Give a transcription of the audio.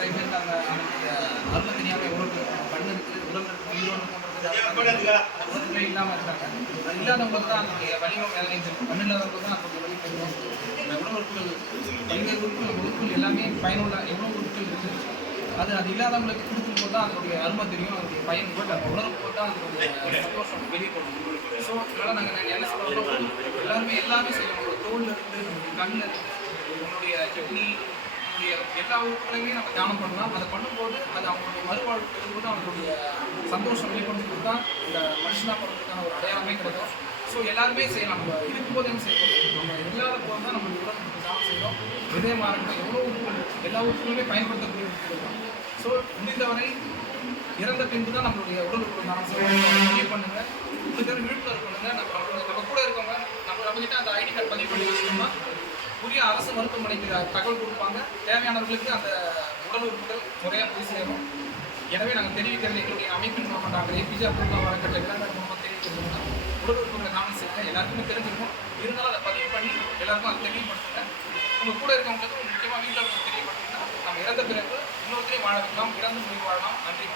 நிறைய பேருக்கு அந்த அதனுடைய அருமை தெரியாமல் எவ்வளோ கண்ணு இருக்குது, உடல் இருக்குது, உயிரோடு உலகமே இல்லாமல் இருக்காங்க. அது இல்லாதவங்களுக்கு தான் அதனுடைய வலியும் வேதனையும் தெரியும். கண் இல்லாதவங்களுக்கு தான் அதனுடைய வலி தெரியும். இந்த உடல் உறுப்புகள் பல்வேறு உறுப்புகள் எல்லாமே பயனுள்ள எவ்வளோ உறுப்புகள் இருக்குது, அது இல்லாதவங்களுக்கு கொடுக்கும்போது தான் அதனுடைய அருமை தெரியும், அதனுடைய பயன் போட்டு அந்த உணர்வு தான் அதனுடைய சந்தோஷம் வெளியே போடும். ஸோ அதனால் நாங்கள் என்ன சொல்கிறோம், எல்லாமே செய்யணும். ஒரு தோலில் இருந்து நம்மளுடைய கண்ணில் இருந்து நம்மளுடைய கிட்னி எல்லா உறுப்புகளையுமே நம்ம தியானம் பண்ணலாம். அதை பண்ணும்போது அது அவங்களுடைய மறுவாழ்வு பெறும்போது அவங்களுடைய சந்தோஷம் வெளிப்படுத்தும்போது தான் இந்த மனுஷனாக பண்ணுறதுக்கான ஒரு அடையாளமே கிடைக்கும். ஸோ எல்லாருமே செய்யலாம். நம்ம இருக்கும்போதே செய்யணும். நம்ம இல்லாத போது தான் நம்மளுடைய உடம்புக்கு தியானம் செய்யணும். இதே மாதிரி எவ்வளோ உறுப்புகள் எல்லா உறுப்புகளுமே பயன்படுத்தக்கூடிய உறுப்புகள் தான். ஸோ முடிந்தவரை இறந்த பின்பு தான் நம்மளுடைய உடல் உறுப்பு தானம் செய்யணும். பதிவு பண்ணுங்கள், முடிஞ்ச விழிப்புணர்வு பண்ணுங்கள். நம்ம கூட இருக்கவங்க நம்மகிட்ட அந்த ஐடி கார்டு பதிவு பண்ணி வச்சுட்டோம்னா புதிய அரசு மருத்துவமனைக்கு தகவல் கொடுப்பாங்க. தேவையானவர்களுக்கு அந்த உடல் உறுப்புகள் முறையாக போய் சேரும். எனவே நாங்கள் தெரிவிக்கிறது எங்களுடைய அமைப்பின் மூலமாக டாக்டர் ஏபிஜே அப்துல் கலாம் அறக்கட்டளை விளையாட்டு மூலமாக தெரிவிக்கிறோம்னா உடல் உறுப்புகளை தானம் செய்யுங்க. எல்லாருக்குமே தெரிஞ்சிருக்கும். இருந்தாலும் அதை பதிவு பண்ணி எல்லாருக்கும் அதை தெரியப்படுத்துங்க. உங்கள் கூட இருக்கவங்களுக்கு முக்கியமாக வீட்டில் தெரியப்படுத்திங்கன்னா நம்ம இறந்த பிறகு இன்னொருத்தரையும் வாழ வைக்கலாம், இறந்து போய் வாழலாம். நன்றி.